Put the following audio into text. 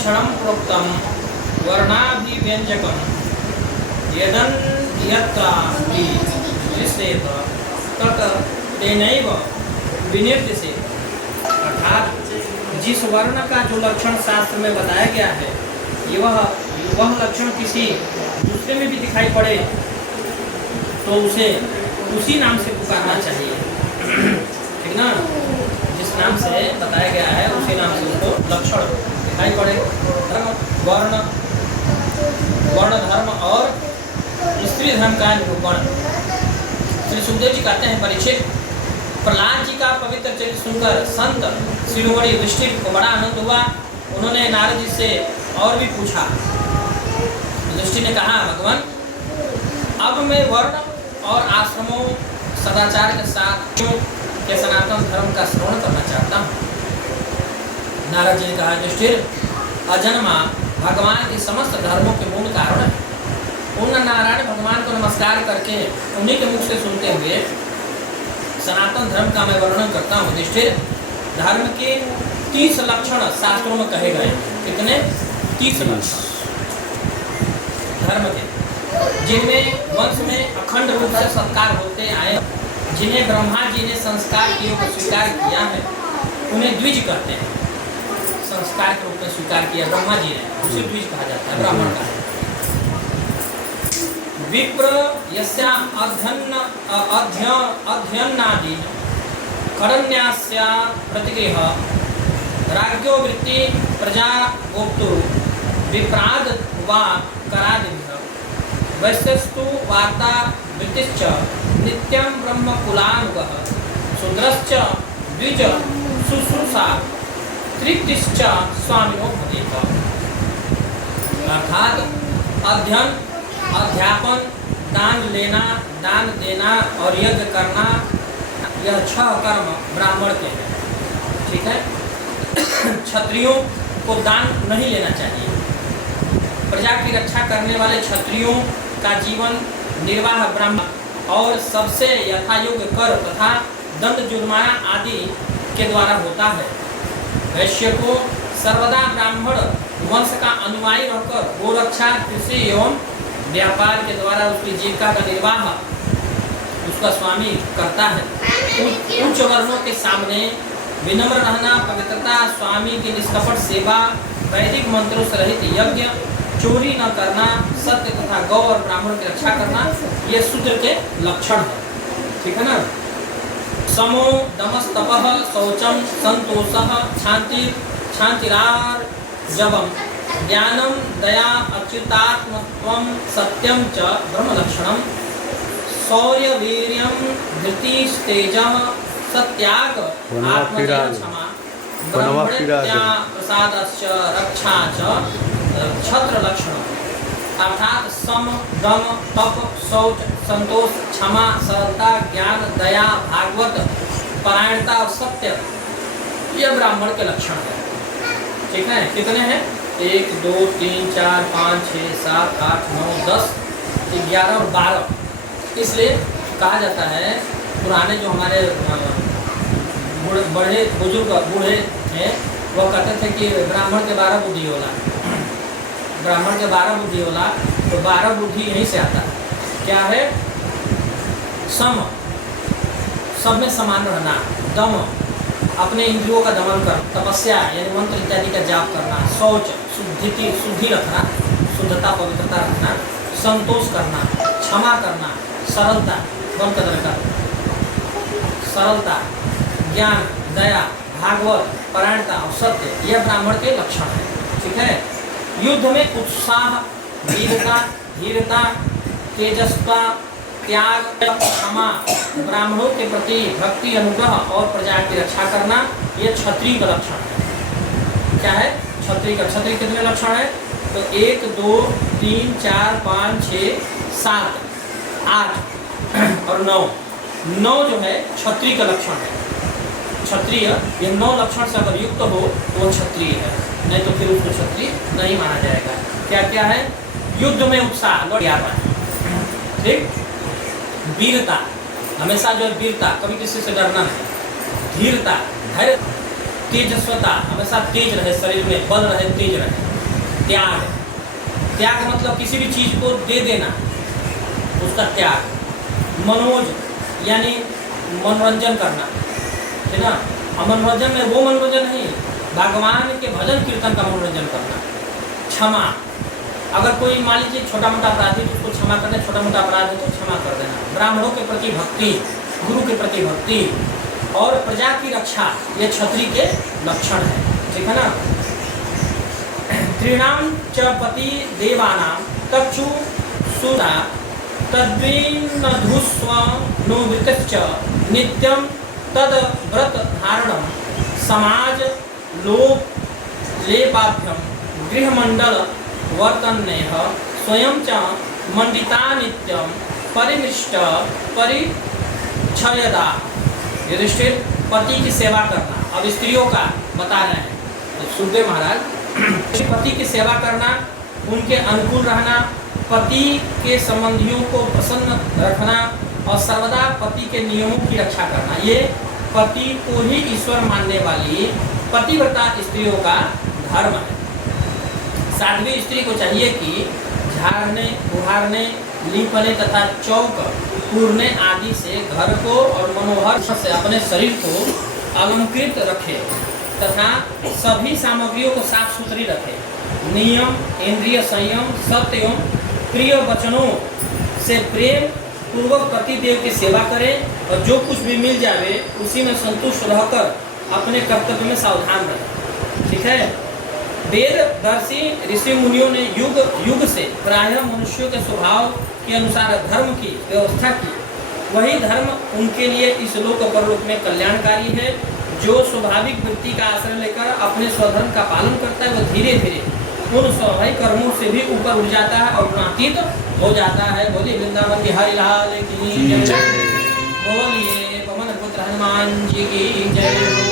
लक्षणं प्रोक्तं वर्णाभिव्यंजकं यदन्यत्रापि दृश्येत तत् तेनैव विनिर्दिशेत। अर्थात जिस वर्ण का जो लक्षण शास्त्र में बताया गया है, ये वह लक्षण किसी दूसरे में भी दिखाई पड़े तो उसे उसी नाम से पुकारना चाहिए, ठीक ना। जिस नाम से बताया गया है उसी नाम से उसको लक्षण दिखाई पड़े। धर्म वर्ण धर्म और स्त्री धर्म का निरूपण। श्री सुखदेव जी कहते हैं, परीक्षित, प्रहलाद जी का पवित्र चरित्र सुनकर संत शिरोमणि युधिष्ठिर को बड़ा आनंद हुआ। उन्होंने नारद जी से और भी पूछा। युधिष्ठिर ने कहा, भगवान, अब मैं वर्ण और आश्रमों सदाचार के साथ के सनातन धर्म का श्रवण करना चाहता हूँ। नारद जी ने कहा, युधिष्ठिर, अजन्मा भगवान के समस्त धर्मों के मूल कारण है। उन नारायण भगवान को नमस्कार करके उन्हीं के मुख से सुनते हुए सनातन धर्म का मैं वर्णन करता हूँ। युधिष्ठिर, धर्म के 30 लक्षण शास्त्रों में कहे गए। कितने? 30 लक्षण धर्म के, जिनमें वंश में अखंड रूप से सत्कार होते आए, जिन्हें ब्रह्मा जी ने संस्कार के रूप में स्वीकार किया है, उन्हें द्विज कहते हैं। संस्कार के रूप में स्वीकार किया ब्रह्मा जी ने, उसे द्विज कहा जाता है, ब्राह्मण का। विप्र यस्या अध्ययनादि करण्यास्या प्रतिगृह राज्ञो वृत्ति प्रजा गोप्तु विप्राद वा करादिभ्य वैश्यस्तु वार्ता वृत्तिश्च नित्यं ब्रह्मकुलानुगः शूद्रश्च द्विज शुश्रूषा तृप्तिश्च स्वामिनो भवेत्। अर्थात अध्ययन, अध्यापन, दान लेना, दान देना और यज्ञ करना, यह 6 कर्म ब्राह्मण के हैं, ठीक है। क्षत्रियों को दान नहीं लेना चाहिए। प्रजा की रक्षा करने वाले क्षत्रियों का जीवन निर्वाह ब्राह्मण और सबसे यथायोग्य कर तथा दंड जुर्माना आदि के द्वारा होता है। वैश्य को सर्वदा ब्राह्मण वंश का अनुयायी रहकर गोरक्षा, कृषि एवं व्यापार के द्वारा उसकी जीविका का निर्वाह उसका स्वामी करता है। उच्च वर्णों के सामने विनम्र रहना, पवित्रता, स्वामी की निष्कपट सेवा, वैदिक मंत्रों से रहित यज्ञ, चोरी न करना, सत्य तथा गौ और ब्राह्मण की रक्षा करना, ये शूद्र के लक्षण है, ठीक है ना। समो दमस्तपः शौचम संतोषः शांतिरार्जवम् ज्ञानम दया अच्युतात्मत्वं सत्यम च ब्रह्मलक्षणम शौर्य वीर्यं धृतिस्तेजः सत्याग आत्मदया क्षमा ब्रह्मण्या प्रसादश्च रक्षा च क्षत्र लक्षणम्। अर्थात सम, दम, तप, शौच, संतोष, क्षमा, सरलता, ज्ञान, दया, भागवत, परायणता और सत्य, यह ब्राह्मण के लक्षण है, ठीक है। कितने हैं? 1 2 3 4 5 6 7 8 9 10 11 और 12। इसलिए कहा जाता है, पुराने जो हमारे बड़े बुजुर्ग बूढ़े हैं, वो कहते थे कि ब्राह्मण के 12 बुद्धि होला, ब्राह्मण के 12 बुद्धि होला, तो 12 बुद्धि यहीं से आता है। क्या है? सम, सब में समान रहना, दम, अपने इंद्रियों का दमन कर, तपस्या यानी मंत्र इत्यादि का जाप करना, शौच, शुद्धि रखना, शुद्धता पवित्रता रखना, संतोष करना, क्षमा करना, सरलता, बल कदर का सरलता, ज्ञान, दया, भागवत, परायणता और सत्य, यह ब्राह्मण के लक्षण है, ठीक है। युद्ध में उत्साह, वीरता, धीरता, तेजस्ता, त्याग, क्षमा, ब्राह्मणों के प्रति भक्ति, अनुग्रह और प्रजा की रक्षा करना, यह क्षत्रिय का लक्षण है। क्या है? क्षत्रिय का। क्षत्रिय कितने लक्षण है? तो 1 2 3 4 5 6 7 8 और 9। 9 जो है क्षत्रिय का लक्षण है। क्षत्रिय ये 9 लक्षण से अगर युक्त हो तो वो क्षत्रिय है, नहीं तो फिर उसको क्षत्रिय नहीं माना जाएगा। क्या क्या है? युद्ध में उत्साह, ठीक, वीरता, हमेशा जो है वीरता, कभी किसी से डरना नहीं, धीरता, धैर्य, तेजस्वता, हमेशा तेज रहे, शरीर में बल रहे, तेज रहे। त्याग, त्याग मतलब किसी भी चीज को दे देना, उसका त्याग। मनोज यानी मनोरंजन करना, है ना। मनोरंजन में वो मनोरंजन नहीं, भगवान के भजन कीर्तन का मनोरंजन करना। क्षमा, अगर कोई मान लीजिए छोटा मोटा अपराधी तो उसको क्षमा करना, छोटा मोटा अपराध है तो क्षमा कर देना। ब्राह्मणों के प्रति भक्ति, गुरु के प्रति भक्ति और प्रजा की रक्षा, ये क्षत्रिय के लक्षण है, ठीक है ना। त्रिणाम च पति देवानां तक्षु सुरा तद्विनधुस्व नोवृतश्च नित्यं तद व्रत धारणं समाज लोप लेपाभ्यम गृहमंडल वर्तन्नेह स्वयं च मंडिता नित्यं परिनिष्ठ परिच्छयदा। युधिष्ठिर, पति की सेवा करना। अब स्त्रियों का बता रहे हैं तो सुखदेव महाराज, पति की सेवा करना, उनके अनुकूल रहना, पति के संबंधियों को प्रसन्न रखना और सर्वदा पति के नियमों की रक्षा करना, ये पति को ही ईश्वर मानने वाली पतिव्रता स्त्रियों का धर्म है। साध्वी स्त्री को चाहिए कि झाड़ने, बुहारने, लीपने तथा चौक पूरने आदि से घर को और मनोहर से अपने शरीर को अलंकृत रखे तथा सभी सामग्रियों को साफ सुथरी रखे। नियम, इंद्रिय संयम, सत्य एवं प्रिय वचनों से प्रेम पूर्वक पतिदेव की सेवा करें और जो कुछ भी मिल जाए उसी में संतुष्ट रहकर अपने कर्तव्य में सावधान रहें, ठीक है। वेद दर्शी ऋषि मुनियों ने युग युग से प्रायः मनुष्यों के स्वभाव के अनुसार धर्म की व्यवस्था की। वही धर्म उनके लिए इस लोक और परलोक में कल्याणकारी है। जो स्वाभाविक वृत्ति का आश्रय लेकर अपने स्वधर्म का पालन करता है वह धीरे धीरे उन स्वाभाविक कर्मों से भी ऊपर उठ जाता है और गुणातीत हो जाता है। बोलिए वृंदावन बिहारी लाल की जय, बोलिए पवन पुत्र हनुमान जी की जय।